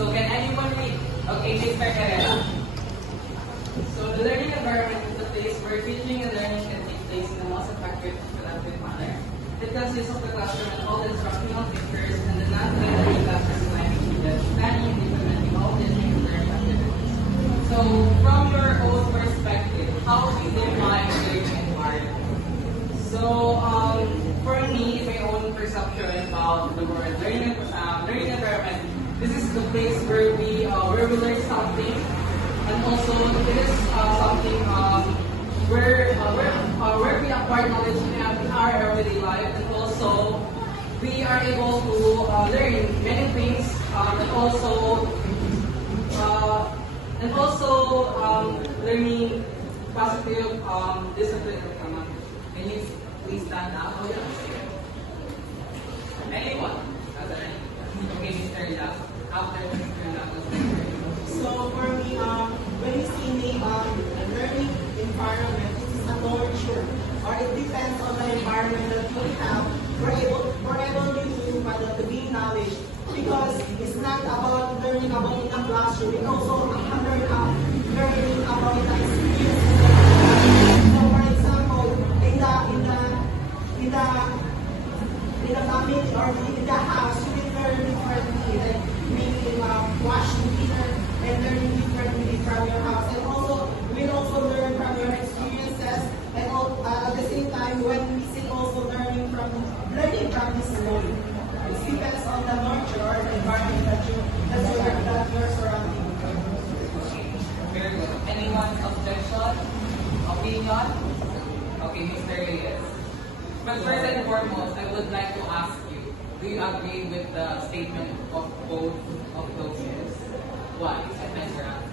So can anyone read? Okay, Mr. Herrera. So the learning environment is the place where teaching and learning can take place in the most effective and productive manner. It consists of the classroom and all the instructional features and the non-literary classroom planning needed, planning and implementing all teaching and learning activities. So from your own perspective, how do you define learning environment? So for me, my own perception about the word learning environment, this is the place where we learn something, and also it is something where we acquire knowledge in our everyday life, and also we are able to learn many things, and also learning positive discipline. Can you please stand up? Anyone? Okay, Mr. Last. After Mr. Last. So for me, when you see me learning environment, this is a nurture, or it depends on the environment that you have. We're able to gain knowledge, because it's not about learning about in the classroom. It also learning about the experience. So for example, in the family or in the house, you will learn differently, like making washing dinner and learning differently from your house. And also, we'll also learn from your experiences. And at the same time, when we say also learning from this school, it depends on the nurture or the environment that you're surrounding. Very good. Anyone objection? Opinion? Okay, Mr. Reyes. But first and foremost, I would like to ask you, do you agree with the statement of both of those years? Why? And answer answer.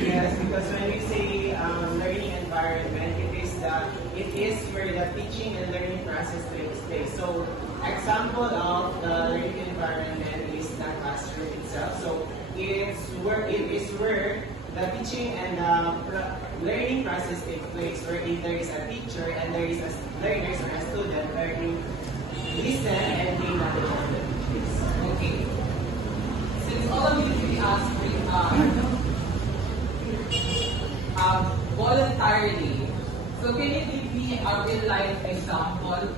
Yes, because when we say learning environment, it is where the teaching and learning process takes place. So, example of the learning environment is the classroom itself. So, it is where the teaching and learning process takes place, where there is a teacher and there is a learners or a student learning, listen and gain knowledge of the teachers. Okay. Since all of you really asked me voluntarily, so can you give me a real life example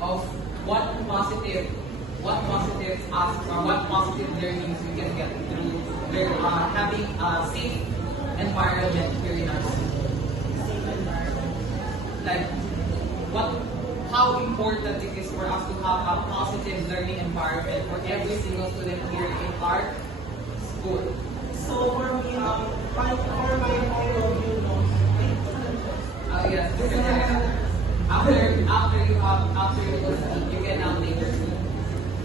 of what positive aspects or what positive learnings we can get through having a safe environment here in our school? Like how important it is for us to have a positive learning environment for every single student here in our school. So for me, for my point of view, Yes. After you go speak, you can now take your seat.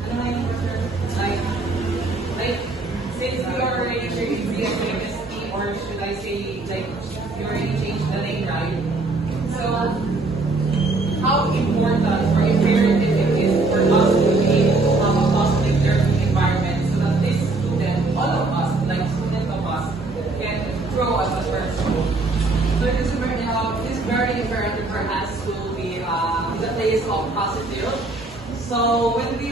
Ano na yung like since you already changed the activity, or should I say like you already changed the name, right? So how important or imperative it is for us to be able to have a positive learning environment so that this student, all of us, like students of us, can grow as a person. So this is very imperative for us to be in the place of positive. So when we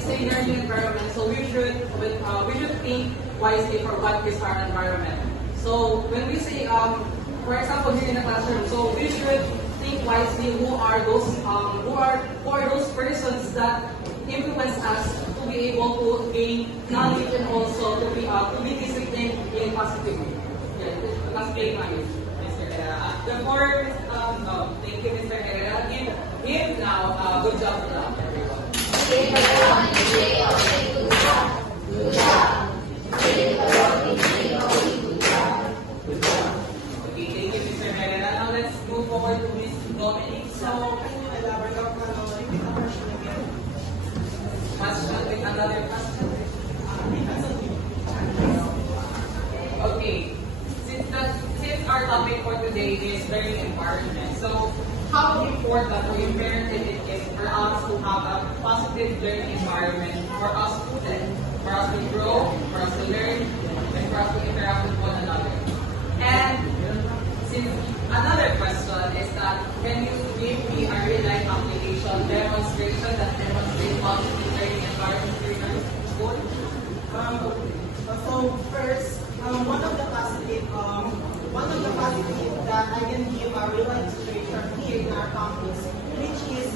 say learning environment, so we should think wisely for what is our environment. So when we say, for example, here in the classroom, so we should think wisely who are those persons that influence us to be able to gain knowledge and also to be disciplined in positive way. Yeah, positive manner. Before, thank you, Mr. Herrera. Give now, good job now, everyone. Good job. Okay, thank you, Mr. Herrera. Now let's move forward to Ms. Dominic. so can you elaborate repeat the question again? Question with another question. Okay, since our topic for today is learning environment, so how important or imperative it is for us to have a positive learning environment for us students, for us to grow, for us to learn, and for us to interact with one another. And since another question is that, can you give me a real life application demonstration that demonstrates positive learning environment in our school? So first, one of the positive that I can give a real life situation here in our campus, which is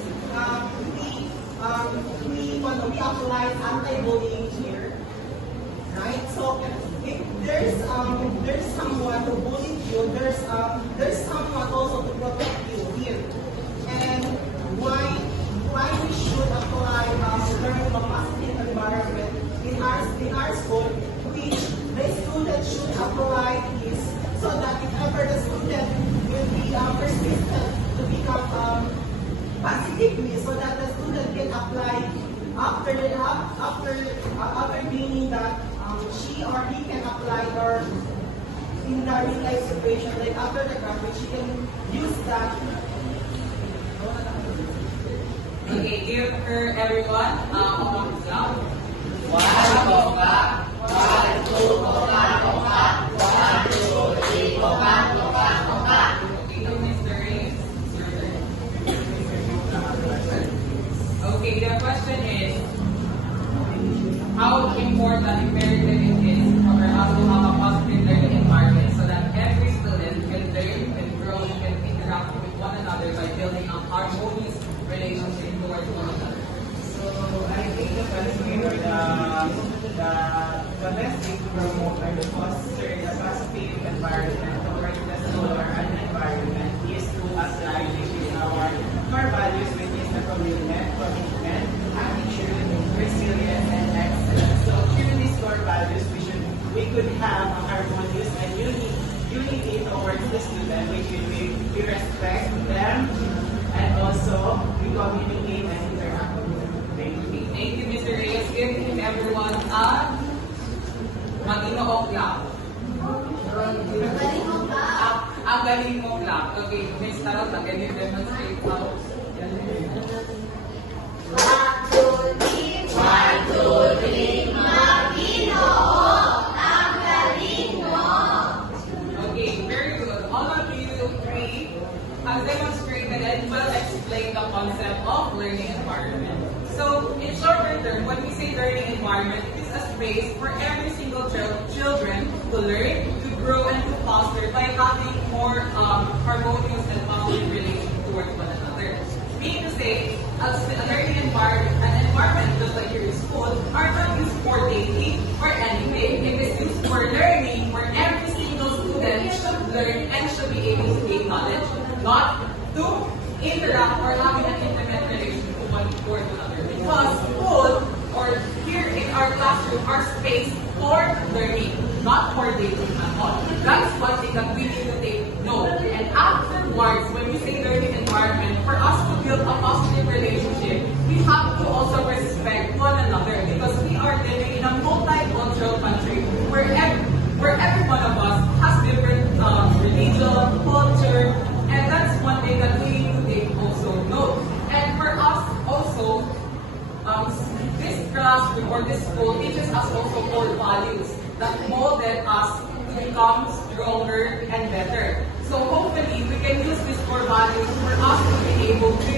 we apply anti-bullying here, right? So if there's someone who bullied you, there's someone also to protect you here. And why we should apply learning a positive environment in our school, which the student should apply is so that if ever the student will be persistent to become positively, so that the student can apply after meaning that she or he can apply or in the real life situation, like after the graduate, she can use that. Okay, give her everyone a thumbs up. Okay, now Mr. Reyes, your turn. Okay, the question is, how important imperative it is for us to have a positive learning environment so that every student can learn, can grow, and can interact with one another by building a harmonious relationship towards one another. So I think the best way or the best way to promote or to foster the positive environment towards the school or an environment is to apply our core values, which is the commitment, attitude, resilience, and excellence. So through these core values, we could have a harmonious and unity towards the student, which we respect them and also we communicate and interact with them. Thank you. Thank you, Mr. Reyes. Give everyone a matinoong clap. Ang galing mo clap. Okay, Ms. Tarota, can you demonstrate how? Okay, very good. All of you three have demonstrated and well explained the concept of learning environment. So, in shorter term, when we say learning environment, it is a space for every single children to learn, to grow, and to foster by having more harmonious and positive relations towards one another. Meaning to say, a learning environment, an environment just like your school, are not used for dating or anything. It is used for learning, where every single student should learn and should be able to gain knowledge, not to interact or having an intimate relation to one toward another. Because school or here in our classroom are space for learning, not for dating at all. That's one thing that we need to take note. And afterwards, when we say learning environment, for us to build a positive relationship, we have to also respect one another because we are living in a multicultural country where every one of us has different religion, culture, and that's one thing that we need to take also note. And for us also, this classroom or this school teaches us also core values that molded us to become stronger and better. So hopefully we can use these core values for us to be able to,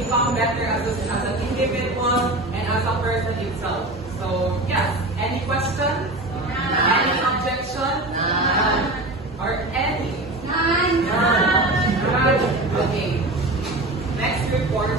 become better as an individual and as a person itself. So yes, any questions? Any objection? Or any? None. Okay. Next reporter.